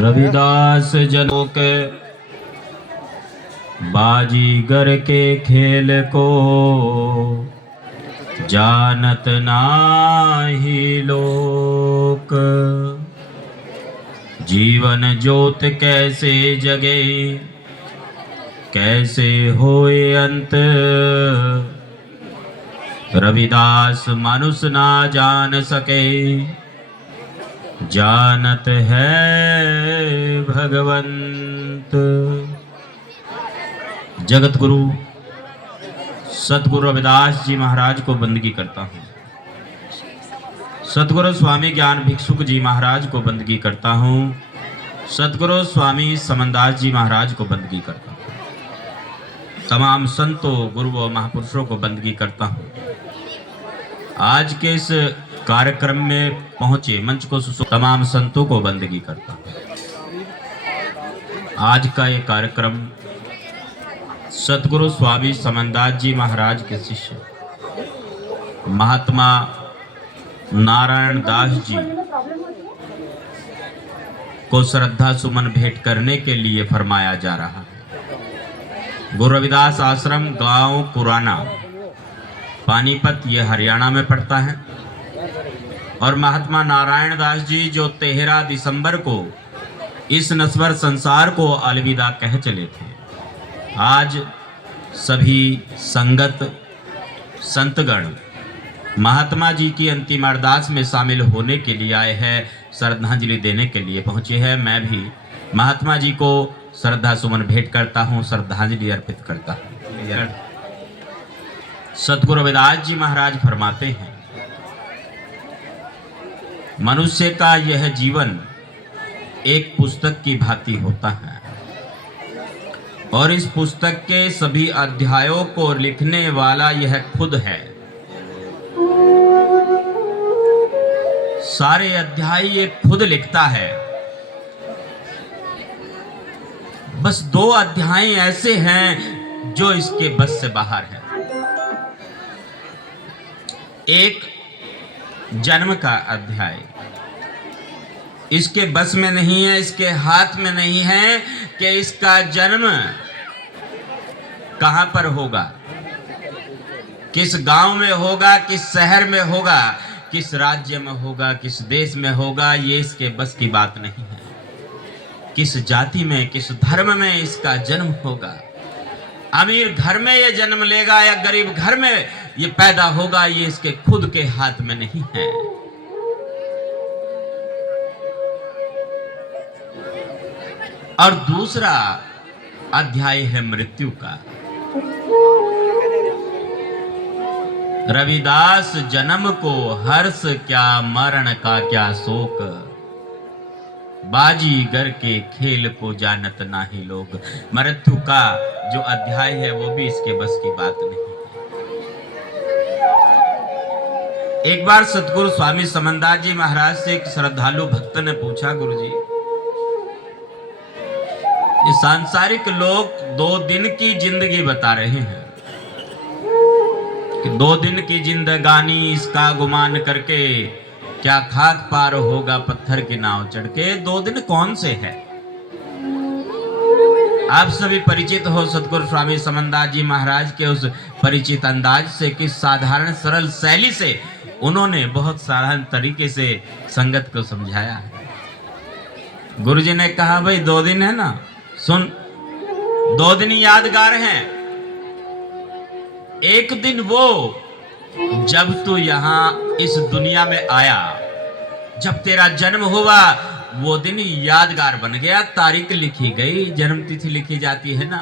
रविदास जनों के बाजीगर के खेल को जानत नाही लोक। जीवन ज्योत कैसे जगे कैसे होए अंत, रविदास मनुष्य ना जान सके जानत है भगवंत। जगत गुरु सतगुरु रविदास जी महाराज को बंदगी करता हूँ। सतगुरु स्वामी ज्ञान भिक्षुक जी महाराज को बंदगी करता हूँ। सतगुरु स्वामी समनदास जी महाराज को बंदगी करता हूँ। तमाम संतों गुरुओं महापुरुषों को बंदगी करता हूँ। आज के इस कार्यक्रम में पहुंचे मंच को तमाम संतों को बंदगी करता हूँ। आज का ये कार्यक्रम सतगुरु स्वामी समनदास जी महाराज के शिष्य महात्मा नारायण दास जी को श्रद्धा सुमन भेंट करने के लिए फरमाया जा रहा है। गुरु रविदास आश्रम गांव कुराना पानीपत ये हरियाणा में पड़ता है। और महात्मा नारायण दास जी जो 13 दिसंबर को इस नश्वर संसार को अलविदा कह चले थे, आज सभी संगत संतगण महात्मा जी की अंतिम अरदास में शामिल होने के लिए आए हैं, श्रद्धांजलि देने के लिए पहुंचे हैं। मैं भी महात्मा जी को श्रद्धा सुमन भेंट करता हूं, श्रद्धांजलि अर्पित करता हूं। सतगुरु रविदास जी महाराज फरमाते हैं, मनुष्य का यह जीवन एक पुस्तक की भांति होता है और इस पुस्तक के सभी अध्यायों को लिखने वाला यह खुद है। सारे अध्याय ये खुद लिखता है। बस 2 अध्याय ऐसे हैं जो इसके बस से बाहर हैं। एक जन्म का अध्याय इसके बस में नहीं है, इसके हाथ में नहीं है कि इसका जन्म कहां पर होगा, किस गांव में होगा, किस शहर में होगा, किस राज्य में होगा, किस देश में होगा, ये इसके बस की बात नहीं है। किस जाति में, किस धर्म में इसका जन्म होगा, अमीर घर में ये जन्म लेगा या गरीब घर में ये पैदा होगा, ये इसके खुद के हाथ में नहीं है। और दूसरा अध्याय है मृत्यु का। रविदास जन्म को हर्ष क्या, मरण का क्या शोक, बाजीगर के खेल को जानत नाही लोग। मृत्यु का जो अध्याय है वो भी इसके बस की बात नहीं। एक बार सतगुरु स्वामी समनदास जी महाराज से एक श्रद्धालु भक्त ने पूछा, गुरुजी ये सांसारिक लोग 2 दिन की जिंदगी बता रहे हैं कि 2 दिन की जिंदगानी इसका गुमान करके क्या खाक पार होगा पत्थर की नाव चढ़ के। 2 दिन कौन से है? आप सभी परिचित हो सतगुरु स्वामी समनदास जी महाराज के उस परिचित अंदाज से, किस साधारण सरल शैली से उन्होंने बहुत साधारण तरीके से संगत को समझाया है। गुरुजी ने कहा, भाई 2 दिन है ना, सुन 2 दिन यादगार हैं। एक दिन वो जब तू यहां इस दुनिया में आया, जब तेरा जन्म हुआ, वो दिन यादगार बन गया। तारीख लिखी गई, जन्म तिथि लिखी जाती है ना,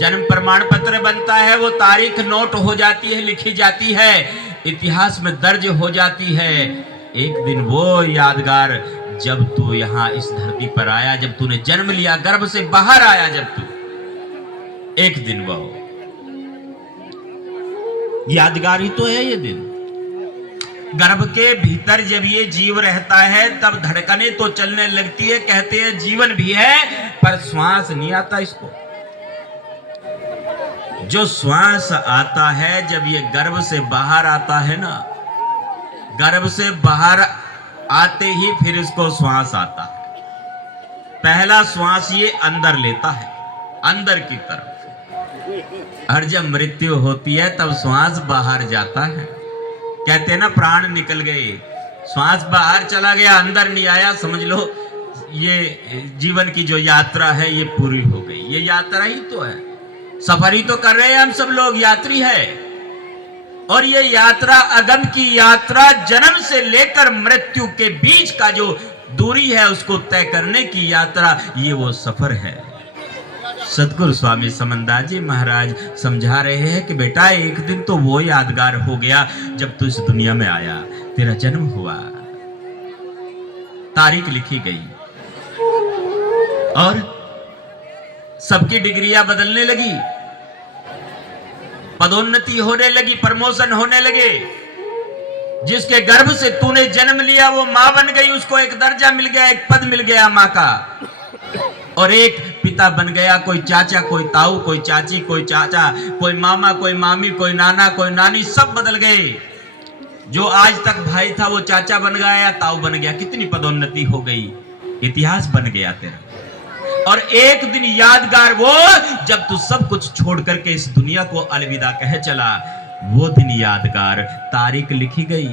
जन्म प्रमाण पत्र बनता है, वो तारीख नोट हो जाती है, लिखी जाती है, इतिहास में दर्ज हो जाती है। एक दिन वो यादगार जब तू यहाँ इस धरती पर आया, जब तूने जन्म लिया, गर्भ से बाहर आया, जब तू, एक दिन वो यादगार ही तो है। ये दिन गर्भ के भीतर जब ये जीव रहता है तब धड़कने तो चलने लगती है, कहते हैं जीवन भी है पर श्वास नहीं आता इसको। जो श्वास आता है जब ये गर्भ से बाहर आता है ना, गर्भ से बाहर आते ही फिर इसको श्वास आता है। पहला श्वास ये अंदर लेता है, अंदर की तरफ, और जब मृत्यु होती है तब श्वास बाहर जाता है। कहते हैं ना, प्राण निकल गए, श्वास बाहर चला गया, अंदर नहीं आया, समझ लो ये जीवन की जो यात्रा है ये पूरी हो गई। ये यात्रा ही तो है, सफर ही तो कर रहे हैं हम सब लोग, यात्री है। और ये यात्रा, अगम की यात्रा, जन्म से लेकर मृत्यु के बीच का जो दूरी है उसको तय करने की यात्रा, ये वो सफर है। सतगुरु स्वामी समनदास जी महाराज समझा रहे हैं कि बेटा एक दिन तो वो यादगार हो गया जब तू इस दुनिया में आया, तेरा जन्म हुआ, तारीख लिखी गई और सबकी डिग्रियां बदलने लगी, पदोन्नति होने लगी, प्रमोशन होने लगे। जिसके गर्भ से तूने जन्म लिया वो मां बन गई, उसको एक दर्जा मिल गया, एक पद मिल गया मां का, और एक पिता बन गया, कोई चाचा, कोई ताऊ, कोई चाची, कोई चाचा, कोई मामा, कोई मामी, कोई नाना, कोई नानी, सब बदल गए। जो आज तक भाई था वो चाचा बन गया या ताऊ बन गया, कितनी पदोन्नति हो गई, इतिहास बन गया तेरा। और एक दिन यादगार वो जब तू सब कुछ छोड़ करके इस दुनिया को अलविदा कह चला, वो दिन यादगार, तारीख लिखी गई।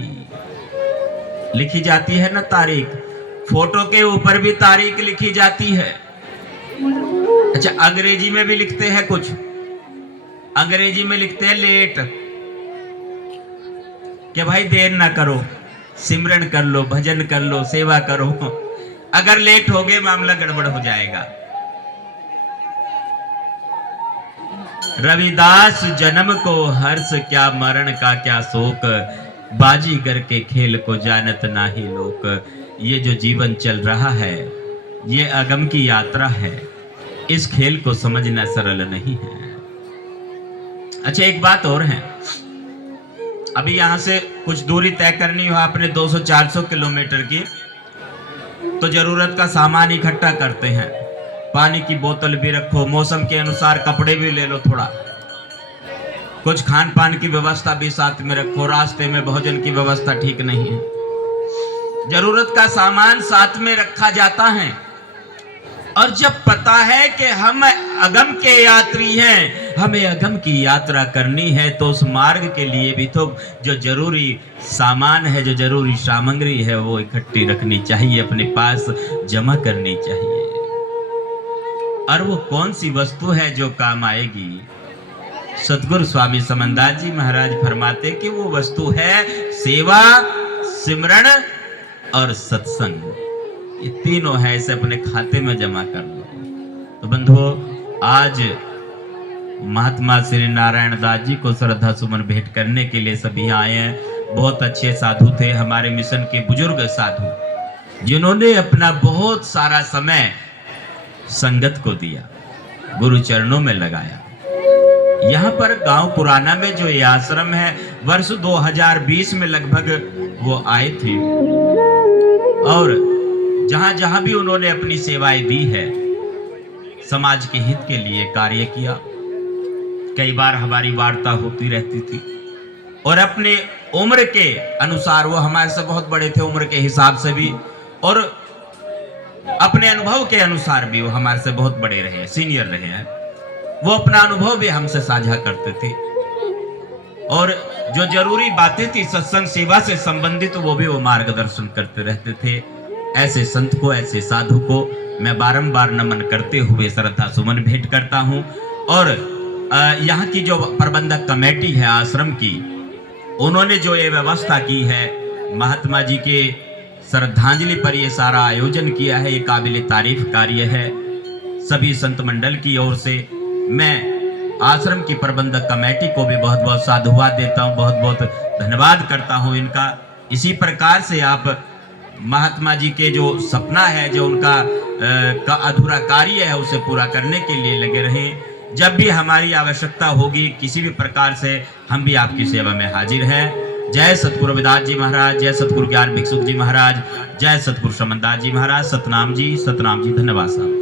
लिखी जाती है ना तारीख, फोटो के ऊपर भी तारीख लिखी जाती है। अच्छा, अंग्रेजी में भी लिखते हैं, कुछ अंग्रेजी में लिखते हैं लेट, कि भाई देर ना करो, सिमरन कर लो, भजन कर लो, सेवा करो, अगर लेट हो गए मामला गड़बड़ हो जाएगा। रविदास जन्म को हर्ष क्या, मरण का क्या शोक, बाजीगर के खेल को जानत नाही लोक। ये जो जीवन चल रहा है ये अगम की यात्रा है, इस खेल को समझना सरल नहीं है। अच्छा, एक बात और है, अभी यहां से कुछ दूरी तय करनी हो आपने 200-400 किलोमीटर की, तो जरूरत का सामान इकट्ठा करते हैं, पानी की बोतल भी रखो, मौसम के अनुसार कपड़े भी ले लो, थोड़ा कुछ खान पान की व्यवस्था भी साथ में रखो, रास्ते में भोजन की व्यवस्था ठीक नहीं है, जरूरत का सामान साथ में रखा जाता है। और जब पता है कि हम अगम के यात्री हैं, हमें अगम की यात्रा करनी है, तो उस मार्ग के लिए भी तो जो जरूरी सामान है, जो जरूरी सामग्री है, वो इकट्ठी रखनी चाहिए, अपने पास जमा करनी चाहिए। और वो कौन सी वस्तु है जो काम आएगी? सतगुरु स्वामी समनदास जी महाराज फरमाते कि वो वस्तु है सेवा, सिमरन और सत्संग। ये तीनों है, इसे अपने खाते में जमा कर लो। तो बंधुओं, आज महात्मा श्री नारायण दास जी को श्रद्धा सुमन भेंट करने के लिए सभी आए हैं। बहुत अच्छे साधु थे, हमारे मिशन के बुजुर्ग साधु, जिन्होंने अपना बहुत सारा समय संगत को दिया, गुरु चरणों में लगाया। यहाँ पर गांव पुराना में जो ये आश्रम है, वर्ष 2020 में लगभग वो आए थे, और जहां जहां भी उन्होंने अपनी सेवाएं दी है, समाज के हित के लिए कार्य किया। कई बार हमारी वार्ता होती रहती थी, और अपने उम्र के अनुसार, वो हमारे से बहुत बड़े थे उम्र के हिसाब से भी, और अपने अनुभव के अनुसार भी वो हमारे से बहुत बड़े रहे, सीनियर रहे हैं। वो अपना अनुभव भी हमसे साझा करते थे, और जो जरूरी बातें थी सत्संग सेवा से संबंधित, वो भी वो मार्गदर्शन करते रहते थे। ऐसे संत को, ऐसे साधु को मैं बारंबार नमन करते हुए श्रद्धा सुमन भेंट करता हूँ। और यहाँ की जो प्रबंधक कमेटी है आश्रम की, उन्होंने जो ये व्यवस्था की है, महात्मा जी के श्रद्धांजलि पर ये सारा आयोजन किया है, ये काबिल तारीफ कार्य है। सभी संत मंडल की ओर से मैं आश्रम की प्रबंधक कमेटी को भी बहुत बहुत साधुवाद देता हूँ, बहुत बहुत धन्यवाद करता हूँ इनका। इसी प्रकार से आप महात्मा जी के जो सपना है, जो उनका का अधूरा कार्य है, उसे पूरा करने के लिए लगे रहें। जब भी हमारी आवश्यकता होगी किसी भी प्रकार से, हम भी आपकी सेवा में हाजिर हैं। जय सतगुरु रविदास जी महाराज, जय सतगुरु ज्ञान भिक्षुक जी महाराज, जय सतगुरु समनदास जी महाराज। सतनाम जी, सतनाम जी। धन्यवाद साहब।